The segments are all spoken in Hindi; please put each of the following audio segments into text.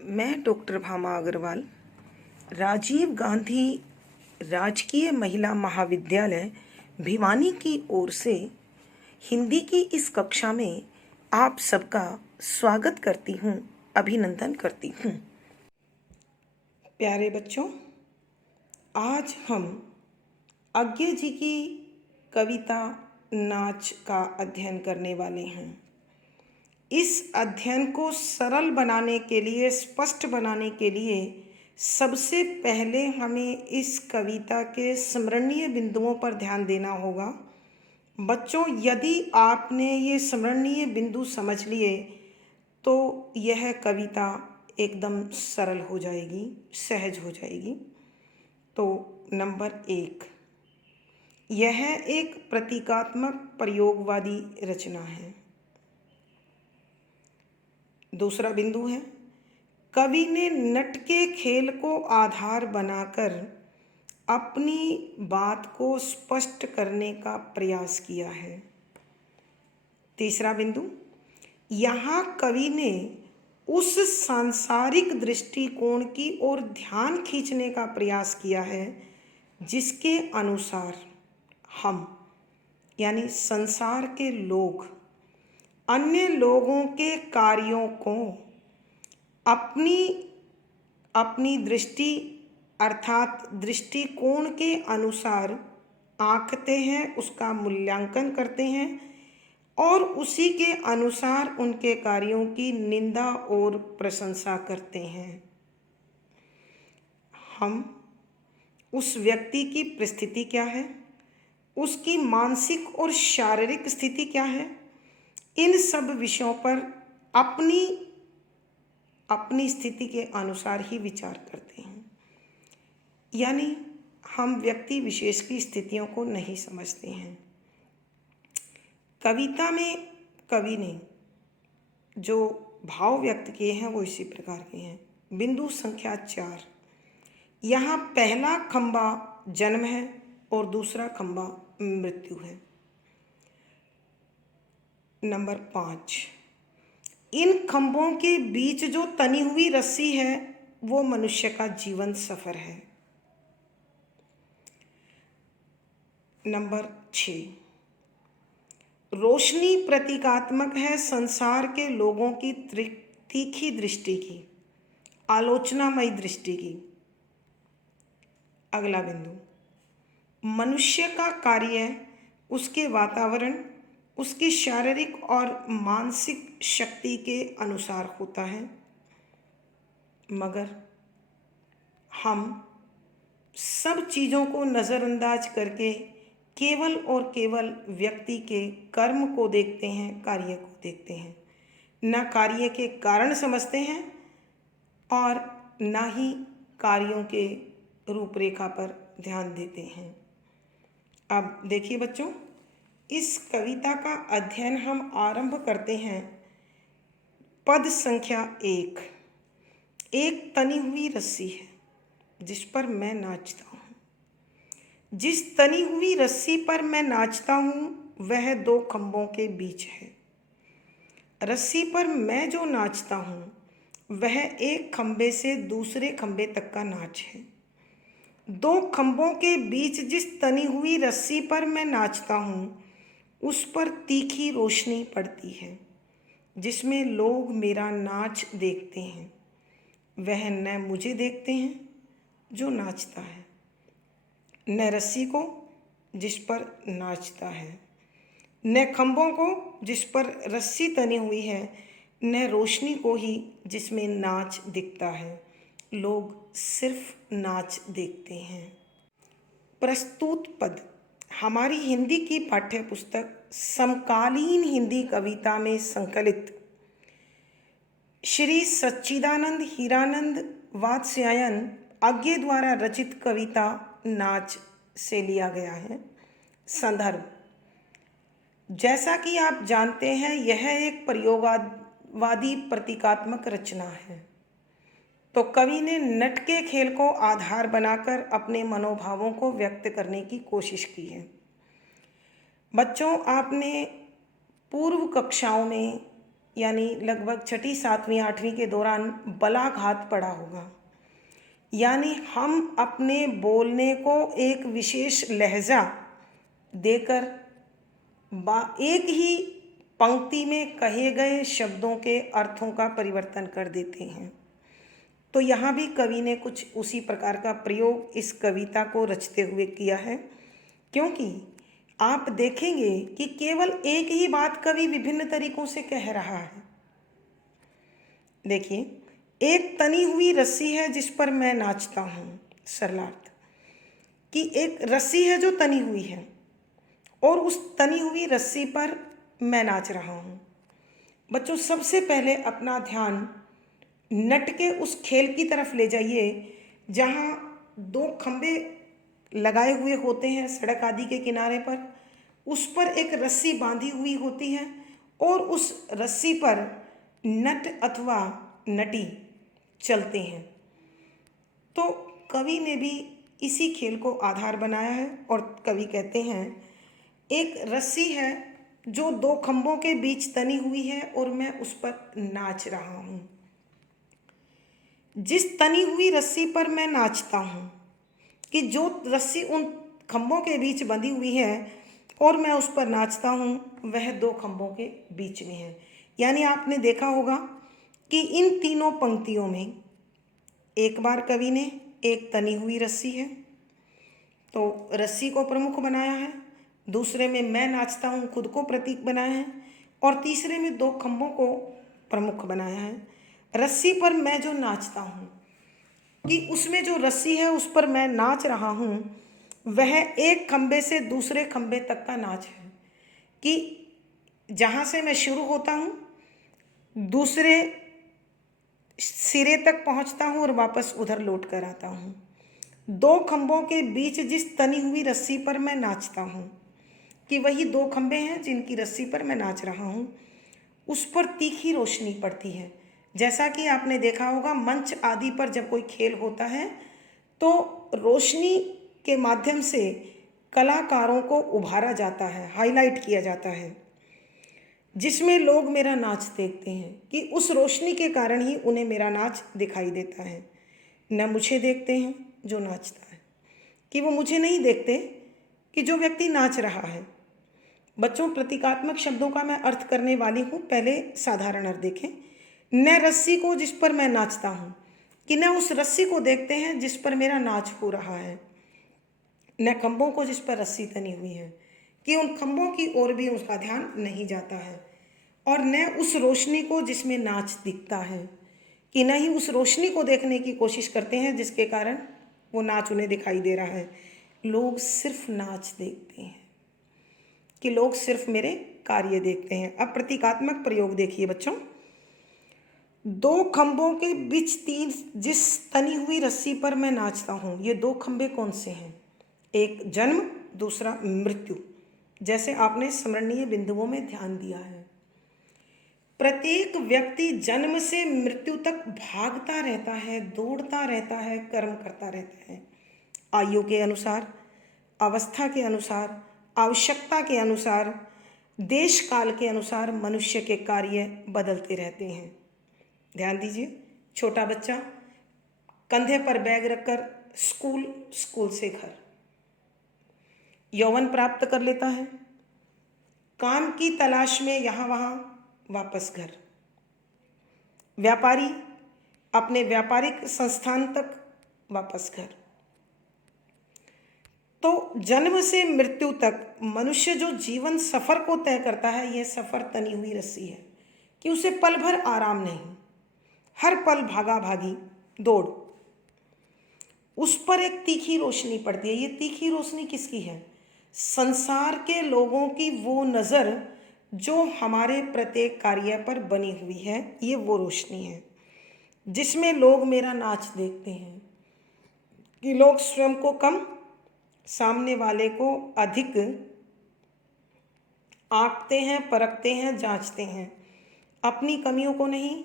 मैं डॉक्टर भामा अग्रवाल राजीव गांधी राजकीय महिला महाविद्यालय भिवानी की ओर से हिंदी की इस कक्षा में आप सबका स्वागत करती हूँ, अभिनंदन करती हूँ। प्यारे बच्चों, आज हम अज्ञे जी की कविता नाच का अध्ययन करने वाले हैं। इस अध्ययन को सरल बनाने के लिए, स्पष्ट बनाने के लिए सबसे पहले हमें इस कविता के स्मरणीय बिंदुओं पर ध्यान देना होगा। बच्चों, यदि आपने ये स्मरणीय बिंदु समझ लिए तो यह कविता एकदम सरल हो जाएगी, सहज हो जाएगी। तो नंबर 1, यह एक प्रतीकात्मक प्रयोगवादी रचना है। दूसरा बिंदु है, कवि ने नट के खेल को आधार बनाकर अपनी बात को स्पष्ट करने का प्रयास किया है। तीसरा बिंदु, यहाँ कवि ने उस सांसारिक दृष्टिकोण की ओर ध्यान खींचने का प्रयास किया है जिसके अनुसार हम यानी संसार के लोग अन्य लोगों के कार्यों को अपनी दृष्टि अर्थात दृष्टिकोण के अनुसार आंकते हैं, उसका मूल्यांकन करते हैं और उसी के अनुसार उनके कार्यों की निंदा और प्रशंसा करते हैं। हम उस व्यक्ति की परिस्थिति क्या है, उसकी मानसिक और शारीरिक स्थिति क्या है, इन सब विषयों पर अपनी स्थिति के अनुसार ही विचार करते हैं। यानी हम व्यक्ति विशेष की स्थितियों को नहीं समझते हैं। कविता में कवि ने जो भाव व्यक्त किए हैं वो इसी प्रकार के हैं। बिंदु संख्या 4, यहाँ पहला खंबा जन्म है और दूसरा खंबा मृत्यु है। नंबर 5, इन खंभों के बीच जो तनी हुई रस्सी है वो मनुष्य का जीवन सफर है। नंबर 6, रोशनी प्रतीकात्मक है संसार के लोगों की तीखी दृष्टि की, आलोचनामयी दृष्टि की। अगला बिंदु, मनुष्य का कार्य उसके वातावरण, उसकी शारीरिक और मानसिक शक्ति के अनुसार होता है, मगर हम सब चीज़ों को नज़रअंदाज करके केवल और केवल व्यक्ति के कर्म को देखते हैं, कार्य को देखते हैं, न कार्य के कारण समझते हैं और न ही कार्यों के रूपरेखा पर ध्यान देते हैं। अब देखिए बच्चों, इस कविता का अध्ययन हम आरंभ करते हैं। पद संख्या 1, एक तनी हुई रस्सी है जिस पर मैं नाचता हूँ। जिस तनी हुई रस्सी पर मैं नाचता हूँ वह 2 खंभों के बीच है। रस्सी पर मैं जो नाचता हूँ वह एक खंभे से दूसरे खंभे तक का नाच है। 2 खंभों के बीच जिस तनी हुई रस्सी पर मैं नाचता हूँ उस पर तीखी रोशनी पड़ती है जिसमें लोग मेरा नाच देखते हैं। वह न मुझे देखते हैं जो नाचता है, न रस्सी को जिस पर नाचता है, न खंभों को जिस पर रस्सी तनी हुई है, न रोशनी को ही जिसमें नाच दिखता है। लोग सिर्फ नाच देखते हैं। प्रस्तुत पद हमारी हिंदी की पाठ्य पुस्तक समकालीन हिंदी कविता में संकलित श्री सच्चिदानंद हीरानंद वात्स्यायन अज्ञे द्वारा रचित कविता नाच से लिया गया है। संदर्भ, जैसा कि आप जानते हैं यह एक प्रयोगवादी प्रतीकात्मक रचना है, तो कवि ने नट के खेल को आधार बनाकर अपने मनोभावों को व्यक्त करने की कोशिश की है। बच्चों, आपने पूर्व कक्षाओं में यानी लगभग छठी, सातवीं, आठवीं के दौरान बलाघात पड़ा होगा। यानी हम अपने बोलने को एक विशेष लहजा देकर एक ही पंक्ति में कहे गए शब्दों के अर्थों का परिवर्तन कर देते हैं। तो यहाँ भी कवि ने कुछ उसी प्रकार का प्रयोग इस कविता को रचते हुए किया है, क्योंकि आप देखेंगे कि केवल एक ही बात कवि विभिन्न तरीकों से कह रहा है। देखिए, एक तनी हुई रस्सी है जिस पर मैं नाचता हूँ। सरलार्थ कि एक रस्सी है जो तनी हुई है और उस तनी हुई रस्सी पर मैं नाच रहा हूँ। बच्चों, सबसे पहले अपना ध्यान नट के उस खेल की तरफ ले जाइए जहाँ दो खंबे लगाए हुए होते हैं सड़क आदि के किनारे पर, उस पर एक रस्सी बांधी हुई होती है और उस रस्सी पर नट अथवा नटी चलते हैं। तो कवि ने भी इसी खेल को आधार बनाया है और कवि कहते हैं एक रस्सी है जो दो खंभों के बीच तनी हुई है और मैं उस पर नाच रहा हूँ। जिस तनी हुई रस्सी पर मैं नाचता हूँ, कि जो रस्सी उन खंभों के बीच बंधी हुई है और मैं उस पर नाचता हूँ, वह दो खंभों के बीच में है। यानी आपने देखा होगा कि इन तीनों पंक्तियों में एक बार कवि ने एक तनी हुई रस्सी है तो रस्सी को प्रमुख बनाया है, दूसरे में मैं नाचता हूँ खुद को प्रतीक बनाया है और तीसरे में दो खंभों को प्रमुख बनाया है। रस्सी पर मैं जो नाचता हूँ कि उसमें जो रस्सी है उस पर मैं नाच रहा हूँ, वह एक खंभे से दूसरे खंभे तक का नाच है कि जहाँ से मैं शुरू होता हूँ दूसरे सिरे तक पहुँचता हूँ और वापस उधर लौट कर आता हूँ। दो खंभों के बीच जिस तनी हुई रस्सी पर मैं नाचता हूँ कि वही दो खंभे हैं जिनकी रस्सी पर मैं नाच रहा हूँ, उस पर तीखी रोशनी पड़ती है। जैसा कि आपने देखा होगा मंच आदि पर जब कोई खेल होता है तो रोशनी के माध्यम से कलाकारों को उभारा जाता है, हाईलाइट किया जाता है, जिसमें लोग मेरा नाच देखते हैं कि उस रोशनी के कारण ही उन्हें मेरा नाच दिखाई देता है। न मुझे देखते हैं जो नाचता है, कि वो मुझे नहीं देखते कि जो व्यक्ति नाच रहा है। बच्चों, प्रतीकात्मक शब्दों का मैं अर्थ करने वाली हूँ। पहले साधारण अर्थ देखें। न रस्सी को जिस पर मैं नाचता हूँ, कि न उस रस्सी को देखते हैं जिस पर मेरा नाच हो रहा है, न खंभों को जिस पर रस्सी तनी हुई है कि उन खंभों की ओर भी उसका ध्यान नहीं जाता है, और न उस रोशनी को जिसमें नाच दिखता है कि न ही उस रोशनी को देखने की कोशिश करते हैं जिसके कारण वो नाच उन्हें दिखाई दे रहा है। लोग सिर्फ नाच देखते हैं, कि लोग सिर्फ मेरे कार्य देखते हैं। अब प्रतीकात्मक प्रयोग देखिए बच्चों। दो खंभों के बीच तीन जिस तनी हुई रस्सी पर मैं नाचता हूँ, ये दो खंभे कौन से हैं? एक जन्म, दूसरा मृत्यु। जैसे आपने स्मरणीय बिंदुओं में ध्यान दिया है, प्रत्येक व्यक्ति जन्म से मृत्यु तक भागता रहता है, दौड़ता रहता है, कर्म करता रहता है। आयु के अनुसार, अवस्था के अनुसार, आवश्यकता के अनुसार, देश काल के अनुसार मनुष्य के कार्य बदलते रहते हैं। ध्यान दीजिए, छोटा बच्चा कंधे पर बैग रखकर स्कूल, स्कूल से घर, यौवन प्राप्त कर लेता है, काम की तलाश में यहाँ वहाँ, वापस घर। व्यापारी अपने व्यापारिक संस्थान तक, वापस घर। तो जन्म से मृत्यु तक मनुष्य जो जीवन सफर को तय करता है, यह सफर तनी हुई रस्सी है कि उसे पल भर आराम नहीं, हर पल भागा भागी दौड़। उस पर एक तीखी रोशनी पड़ती है। ये तीखी रोशनी किसकी है? संसार के लोगों की वो नज़र जो हमारे प्रत्येक कार्य पर बनी हुई है, ये वो रोशनी है जिसमें लोग मेरा नाच देखते हैं, कि लोग स्वयं को कम, सामने वाले को अधिक आंकते हैं, परखते हैं, जांचते हैं, अपनी कमियों को नहीं,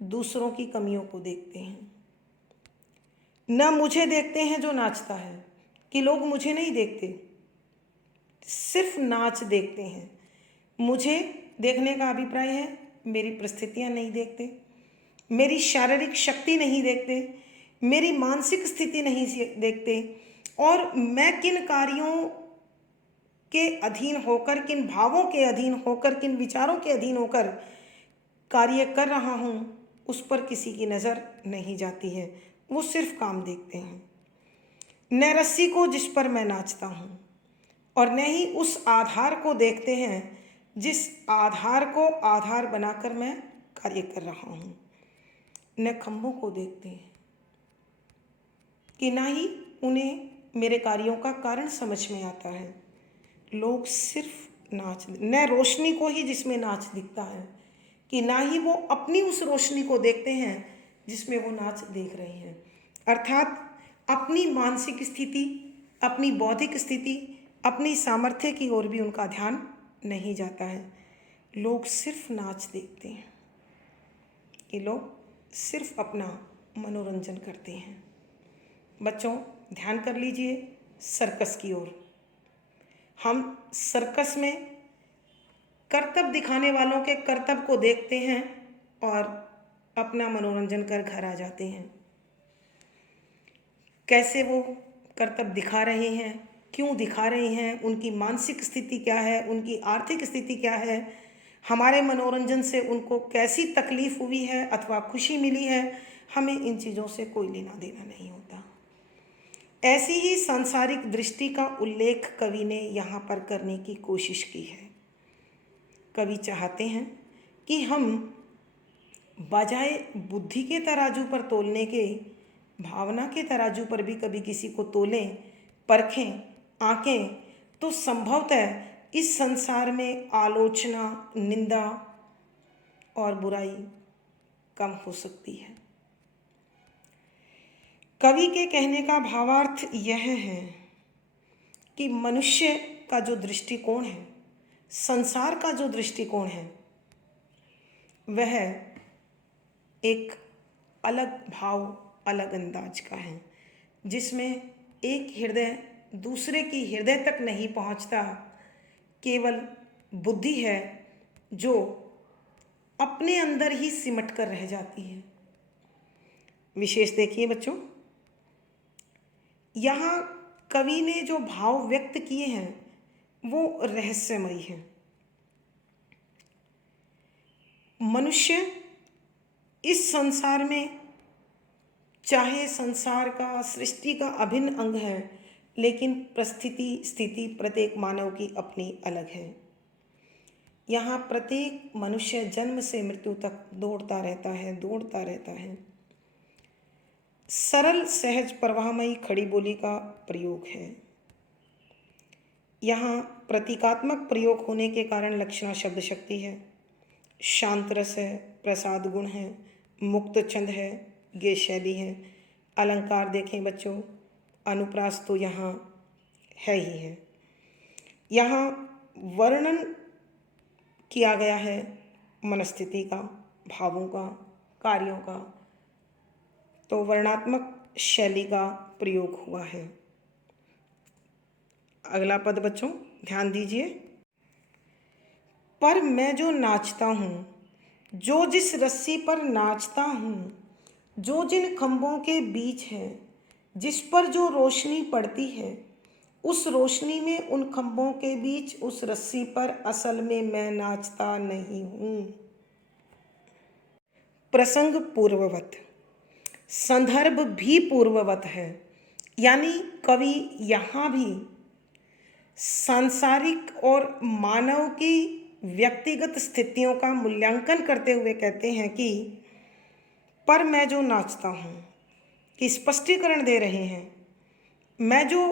दूसरों की कमियों को देखते हैं। न मुझे देखते हैं जो नाचता है, कि लोग मुझे नहीं देखते, सिर्फ नाच देखते हैं। मुझे देखने का अभिप्राय है मेरी परिस्थितियाँ नहीं देखते, मेरी शारीरिक शक्ति नहीं देखते, मेरी मानसिक स्थिति नहीं देखते, और मैं किन कार्यों के अधीन होकर, किन भावों के अधीन होकर, किन विचारों के अधीन होकर कार्य कर रहा हूँ, उस पर किसी की नज़र नहीं जाती है। वो सिर्फ काम देखते हैं। न रस्सी को जिस पर मैं नाचता हूँ, और न ही उस आधार को देखते हैं जिस आधार को आधार बनाकर मैं कार्य कर रहा हूँ। न खंभों को देखते हैं कि ना ही उन्हें मेरे कार्यों का कारण समझ में आता है। लोग सिर्फ नाच, न रोशनी को ही जिसमें नाच दिखता है, कि ना ही वो अपनी उस रोशनी को देखते हैं जिसमें वो नाच देख रहे हैं। अर्थात अपनी मानसिक स्थिति, अपनी बौद्धिक स्थिति, अपनी सामर्थ्य की ओर भी उनका ध्यान नहीं जाता है। लोग सिर्फ नाच देखते हैं, कि लोग सिर्फ अपना मनोरंजन करते हैं। बच्चों, ध्यान कर लीजिए सर्कस की ओर। हम सर्कस में करतब दिखाने वालों के करतब को देखते हैं और अपना मनोरंजन कर घर आ जाते हैं। कैसे वो करतब दिखा रहे हैं, क्यों दिखा रहे हैं, उनकी मानसिक स्थिति क्या है, उनकी आर्थिक स्थिति क्या है, हमारे मनोरंजन से उनको कैसी तकलीफ हुई है अथवा खुशी मिली है, हमें इन चीज़ों से कोई लेना देना नहीं होता। ऐसी ही सांसारिक दृष्टि का उल्लेख कवि ने यहाँ पर करने की कोशिश की है। कवि चाहते हैं कि हम बजाय बुद्धि के तराजू पर तोलने के, भावना के तराजू पर भी कभी किसी को तोलें, परखें, आंकें, तो संभवतः इस संसार में आलोचना, निंदा और बुराई कम हो सकती है। कवि के कहने का भावार्थ यह है कि मनुष्य का जो दृष्टिकोण है, संसार का जो दृष्टिकोण है, वह एक अलग भाव, अलग अंदाज का है, जिसमें एक हृदय दूसरे की हृदय तक नहीं पहुंचता। केवल बुद्धि है जो अपने अंदर ही सिमट कर रह जाती है। विशेष देखिए बच्चों, यहाँ कवि ने जो भाव व्यक्त किए हैं वो रहस्यमयी हैं। मनुष्य इस संसार में चाहे संसार का, सृष्टि का अभिन्न अंग है, लेकिन परिस्थिति, स्थिति प्रत्येक मानव की अपनी अलग है। यहाँ प्रत्येक मनुष्य जन्म से मृत्यु तक दौड़ता रहता है, दौड़ता रहता है। सरल, सहज, प्रवाहमयी खड़ी बोली का प्रयोग है। यहाँ प्रतीकात्मक प्रयोग होने के कारण लक्षणा शब्द शक्ति है, शांत रस है, प्रसाद गुण है, मुक्त छंद है, गे शैली है। अलंकार देखें बच्चों, अनुप्रास तो यहाँ है ही है। यहाँ वर्णन किया गया है मनस्थिति का, भावों का, कार्यों का, तो वर्णात्मक शैली का प्रयोग हुआ है। अगला पद बच्चों ध्यान दीजिए। पर मैं जो नाचता हूँ, जो जिस रस्सी पर नाचता हूँ, जो जिन खंभों के बीच है, जिस पर जो रोशनी पड़ती है, उस रोशनी में, उन खंभों के बीच, उस रस्सी पर असल में मैं नाचता नहीं हूँ। प्रसंग पूर्ववत, संदर्भ भी पूर्ववत है। यानी कवि यहाँ भी सांसारिक और मानव की व्यक्तिगत स्थितियों का मूल्यांकन करते हुए कहते हैं कि पर मैं जो नाचता हूँ, कि स्पष्टीकरण दे रहे हैं। मैं जो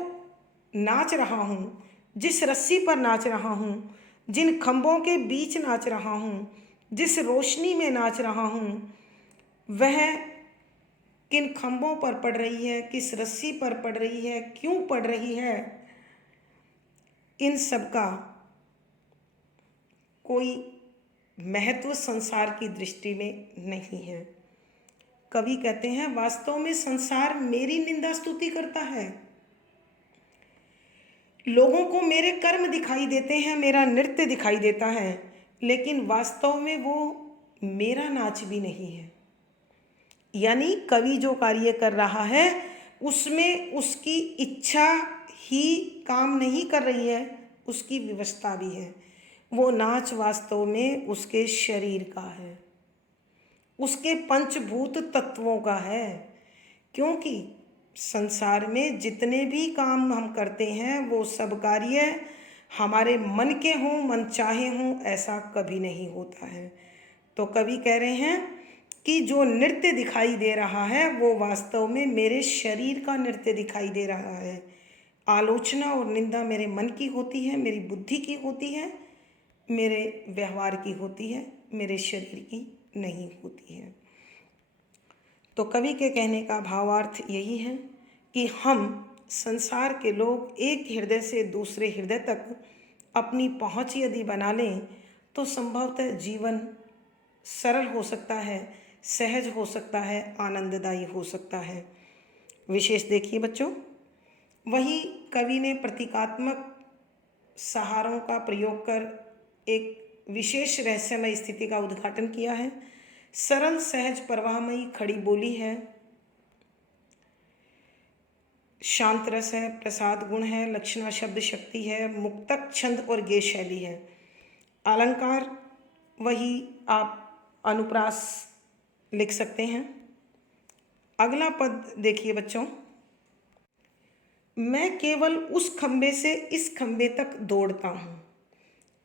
नाच रहा हूँ, जिस रस्सी पर नाच रहा हूँ, जिन खंभों के बीच नाच रहा हूँ, जिस रोशनी में नाच रहा हूँ, वह किन खंभों पर पड़ रही है, किस रस्सी पर पड़ रही है, क्यों पड़ रही है, इन सब का कोई महत्व संसार की दृष्टि में नहीं है। कवि कहते हैं वास्तव में संसार मेरी निंदा स्तुति करता है। लोगों को मेरे कर्म दिखाई देते हैं, मेरा नृत्य दिखाई देता है, लेकिन वास्तव में वो मेरा नाच भी नहीं है। यानी कवि जो कार्य कर रहा है उसमें उसकी इच्छा ही काम नहीं कर रही है, उसकी व्यवस्था भी है। वो नाच वास्तव में उसके शरीर का है, उसके पंचभूत तत्वों का है। क्योंकि संसार में जितने भी काम हम करते हैं वो सब कार्य हमारे मन के हों, मन चाहे हों, ऐसा कभी नहीं होता है। तो कवि कह रहे हैं कि जो नृत्य दिखाई दे रहा है वो वास्तव में मेरे शरीर का नृत्य दिखाई दे रहा है। आलोचना और निंदा मेरे मन की होती है, मेरी बुद्धि की होती है, मेरे व्यवहार की होती है, मेरे शरीर की नहीं होती है। तो कवि के कहने का भावार्थ यही है कि हम संसार के लोग एक हृदय से दूसरे हृदय तक अपनी पहुँच यदि बना लें तो संभवतः जीवन सरल हो सकता है, सहज हो सकता है, आनंददायी हो सकता है। विशेष देखिए बच्चों, वही कवि ने प्रतीकात्मक सहारों का प्रयोग कर एक विशेष रहस्यमय स्थिति का उद्घाटन किया है। सरल सहज प्रवाहमयी खड़ी बोली है, शांत रस है, प्रसाद गुण है, लक्षणा शब्द शक्ति है, मुक्तक छंद और गेय शैली है। अलंकार वही आप अनुप्रास लिख सकते हैं। अगला पद देखिए बच्चों, मैं केवल उस खंबे से इस खंबे तक दौड़ता हूँ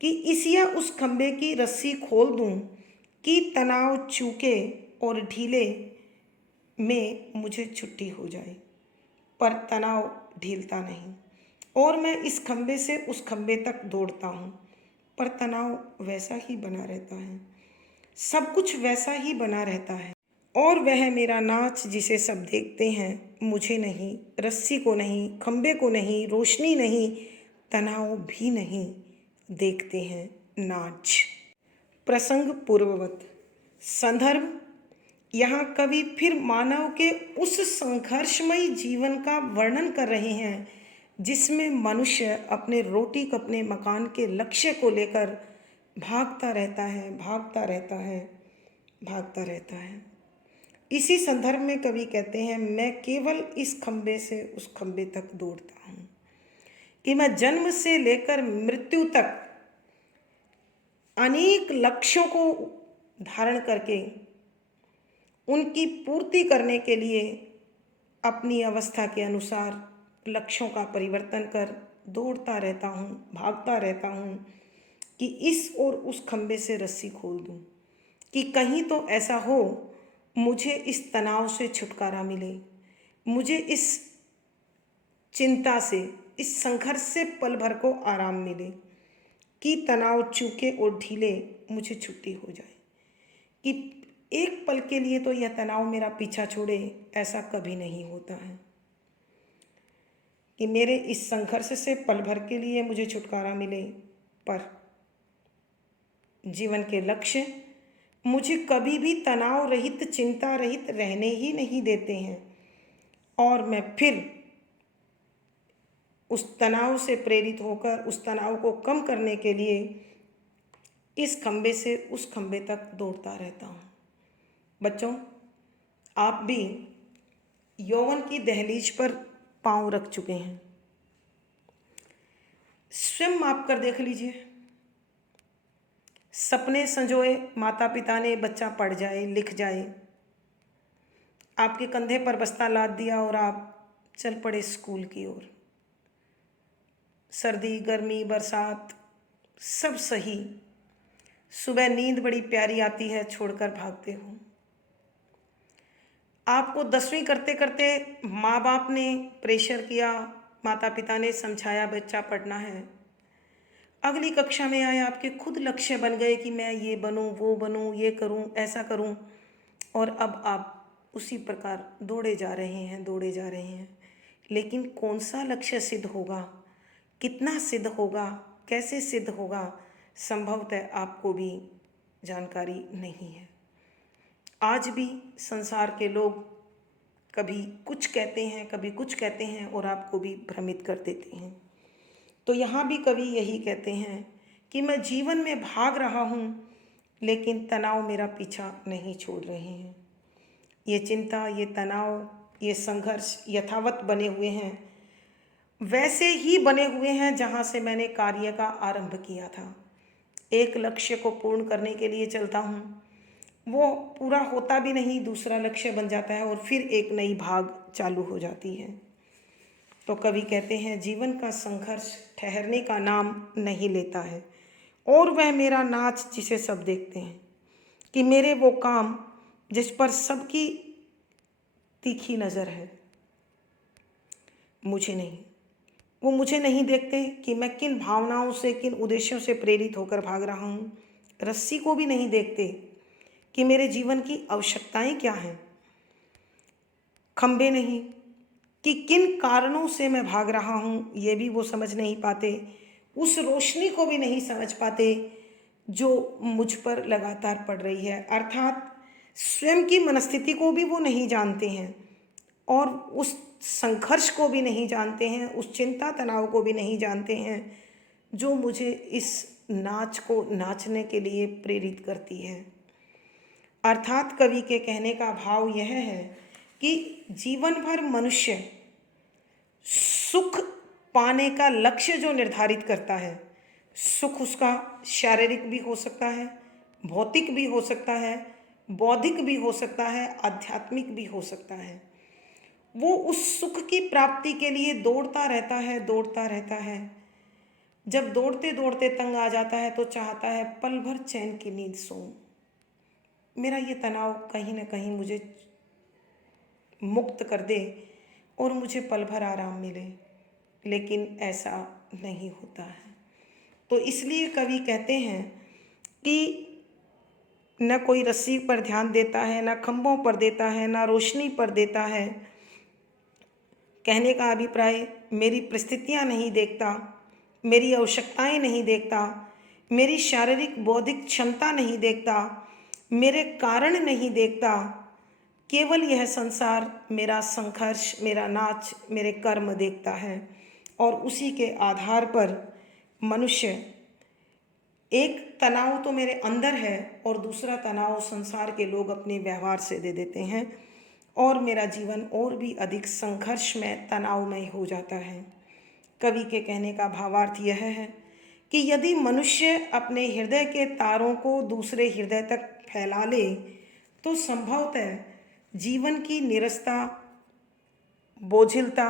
कि इस या उस खंबे की रस्सी खोल दूँ कि तनाव चूके और ढीले में मुझे छुट्टी हो जाए, पर तनाव ढीलता नहीं। और मैं इस खंबे से उस खंबे तक दौड़ता हूँ, पर तनाव वैसा ही बना रहता है, सब कुछ वैसा ही बना रहता है। और वह मेरा नाच जिसे सब देखते हैं, मुझे नहीं, रस्सी को नहीं, खंबे को नहीं, रोशनी नहीं, तनाव भी नहीं, देखते हैं नाच। प्रसंग पूर्ववत। संदर्भ, यहाँ कवि फिर मानव के उस संघर्षमयी जीवन का वर्णन कर रहे हैं जिसमें मनुष्य अपने रोटी कपने मकान के लक्ष्य को लेकर भागता रहता है, भागता रहता है, भागता रहता है। इसी संदर्भ में कवि कहते हैं, मैं केवल इस खंबे से उस खंबे तक दौड़ता हूँ कि मैं जन्म से लेकर मृत्यु तक अनेक लक्ष्यों को धारण करके उनकी पूर्ति करने के लिए अपनी अवस्था के अनुसार लक्ष्यों का परिवर्तन कर दौड़ता रहता हूँ, भागता रहता हूँ कि इस और उस खंबे से रस्सी खोल दूँ कि कहीं तो ऐसा हो मुझे इस तनाव से छुटकारा मिले, मुझे इस चिंता से, इस संघर्ष से पल भर को आराम मिले, कि तनाव चूके और ढीले मुझे छुट्टी हो जाए, कि एक पल के लिए तो यह तनाव मेरा पीछा छोड़े, ऐसा कभी नहीं होता है। कि मेरे इस संघर्ष से पल भर के लिए मुझे छुटकारा मिले, पर जीवन के लक्ष्य मुझे कभी भी तनाव रहित, चिंता रहित रहने ही नहीं देते हैं। और मैं फिर उस तनाव से प्रेरित होकर उस तनाव को कम करने के लिए इस खंबे से उस खंबे तक दौड़ता रहता हूँ। बच्चों, आप भी यौवन की दहलीज पर पांव रख चुके हैं। स्वयं माप कर देख लीजिए। सपने संजोए माता पिता ने बच्चा पढ़ जाए, लिख जाए, आपके कंधे पर बस्ता लाद दिया और आप चल पड़े स्कूल की ओर। सर्दी, गर्मी, बरसात सब सही, सुबह नींद बड़ी प्यारी आती है, छोड़कर भागते हो। आपको 10वीं करते करते माँ बाप ने प्रेशर किया, माता पिता ने समझाया बच्चा पढ़ना है। अगली कक्षा में आए, आपके खुद लक्ष्य बन गए कि मैं ये बनूं, वो बनूं, ये करूं, ऐसा करूं, और अब आप उसी प्रकार दौड़े जा रहे हैं, दौड़े जा रहे हैं। लेकिन कौन सा लक्ष्य सिद्ध होगा, कितना सिद्ध होगा, कैसे सिद्ध होगा, संभवतः आपको भी जानकारी नहीं है। आज भी संसार के लोग कभी कुछ कहते हैं, कभी कुछ कहते हैं और आपको भी भ्रमित कर देते हैं। तो यहाँ भी कवि यही कहते हैं कि मैं जीवन में भाग रहा हूँ, लेकिन तनाव मेरा पीछा नहीं छोड़ रहे हैं। ये चिंता, ये तनाव, ये संघर्ष यथावत बने हुए हैं, वैसे ही बने हुए हैं जहाँ से मैंने कार्य का आरंभ किया था। एक लक्ष्य को पूर्ण करने के लिए चलता हूँ, वो पूरा होता भी नहीं, दूसरा लक्ष्य बन जाता है और फिर एक नई भाग चालू हो जाती है। तो कवि कहते हैं, जीवन का संघर्ष ठहरने का नाम नहीं लेता है, और वह मेरा नाच जिसे सब देखते हैं, कि मेरे वो काम जिस पर सबकी तीखी नज़र है, मुझे नहीं। वो मुझे नहीं देखते कि मैं किन भावनाओं से, किन उद्देश्यों से प्रेरित होकर भाग रहा हूँ। रस्सी को भी नहीं देखते कि मेरे जीवन की आवश्यकताएं क्या हैं। खंबे नहीं कि किन कारणों से मैं भाग रहा हूँ, ये भी वो समझ नहीं पाते। उस रोशनी को भी नहीं समझ पाते जो मुझ पर लगातार पड़ रही है, अर्थात स्वयं की मनस्थिति को भी वो नहीं जानते हैं, और उस संघर्ष को भी नहीं जानते हैं, उस चिंता तनाव को भी नहीं जानते हैं जो मुझे इस नाच को नाचने के लिए प्रेरित करती है। अर्थात कवि के कहने का भाव यह है कि जीवन भर मनुष्य सुख पाने का लक्ष्य जो निर्धारित करता है, सुख उसका शारीरिक भी हो सकता है, भौतिक भी हो सकता है, बौद्धिक भी हो सकता है, आध्यात्मिक भी हो सकता है। वो उस सुख की प्राप्ति के लिए दौड़ता रहता है, दौड़ता रहता है। जब दौड़ते दौड़ते तंग आ जाता है तो चाहता है पल भर चैन की नींद सोऊं। मेरा ये तनाव कहीं ना कहीं मुझे मुक्त कर दे और मुझे पल भर आराम मिले, लेकिन ऐसा नहीं होता है। तो इसलिए कवि कहते हैं कि न कोई रस्सी पर ध्यान देता है, न खंभों पर देता है, न रोशनी पर देता है। कहने का अभिप्राय, मेरी परिस्थितियाँ नहीं देखता, मेरी आवश्यकताएं नहीं देखता, मेरी शारीरिक बौद्धिक क्षमता नहीं देखता, मेरे कारण नहीं देखता। केवल यह संसार मेरा संघर्ष, मेरा नाच, मेरे कर्म देखता है, और उसी के आधार पर मनुष्य, एक तनाव तो मेरे अंदर है और दूसरा तनाव संसार के लोग अपने व्यवहार से दे देते हैं, और मेरा जीवन और भी अधिक संघर्ष में तनावमय हो जाता है। कवि के कहने का भावार्थ यह है कि यदि मनुष्य अपने हृदय के तारों को दूसरे हृदय तक फैला ले तो संभवतः जीवन की निरस्ता, बोझिलता,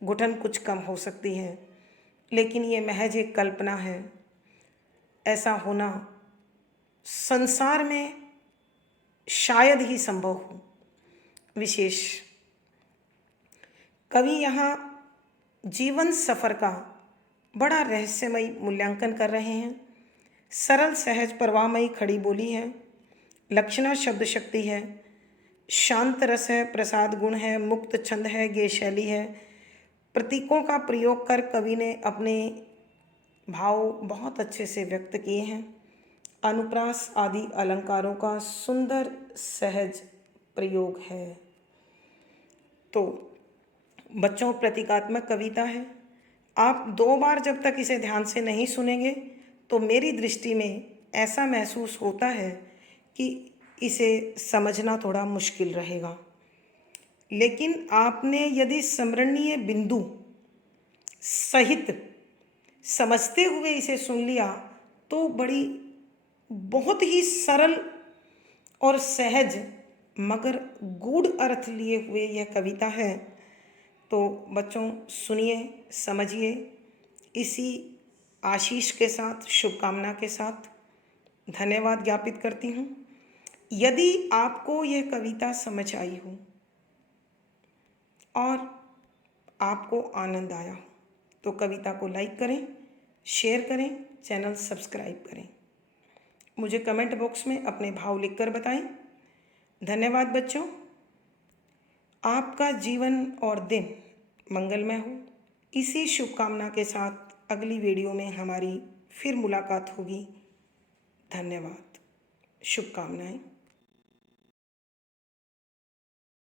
घुटन कुछ कम हो सकती है, लेकिन ये महज एक कल्पना है। ऐसा होना संसार में शायद ही संभव हो। विशेष कवि यहाँ जीवन सफ़र का बड़ा रहस्यमयी मूल्यांकन कर रहे हैं। सरल सहज प्रवाहमयी खड़ी बोली है, लक्षणा शब्द शक्ति है, शांत रस है, प्रसाद गुण है, मुक्त छंद है, गेय शैली है। प्रतीकों का प्रयोग कर कवि ने अपने भाव बहुत अच्छे से व्यक्त किए हैं। अनुप्रास आदि अलंकारों का सुंदर सहज प्रयोग है। तो बच्चों, प्रतीकात्मक कविता है। आप 2 बार जब तक इसे ध्यान से नहीं सुनेंगे तो मेरी दृष्टि में ऐसा महसूस होता है कि इसे समझना थोड़ा मुश्किल रहेगा, लेकिन आपने यदि स्मरणीय बिंदु सहित समझते हुए इसे सुन लिया तो बड़ी बहुत ही सरल और सहज मगर गूढ़ अर्थ लिए हुए यह कविता है। तो बच्चों, सुनिए, समझिए। इसी आशीष के साथ, शुभकामना के साथ धन्यवाद ज्ञापित करती हूँ। यदि आपको यह कविता समझ आई हो और आपको आनंद आया हो तो कविता को लाइक करें, शेयर करें, चैनल सब्सक्राइब करें। मुझे कमेंट बॉक्स में अपने भाव लिखकर बताएं। धन्यवाद बच्चों। आपका जीवन और दिन मंगलमय हो। इसी शुभकामना के साथ अगली वीडियो में हमारी फिर मुलाकात होगी। धन्यवाद, शुभकामनाएं।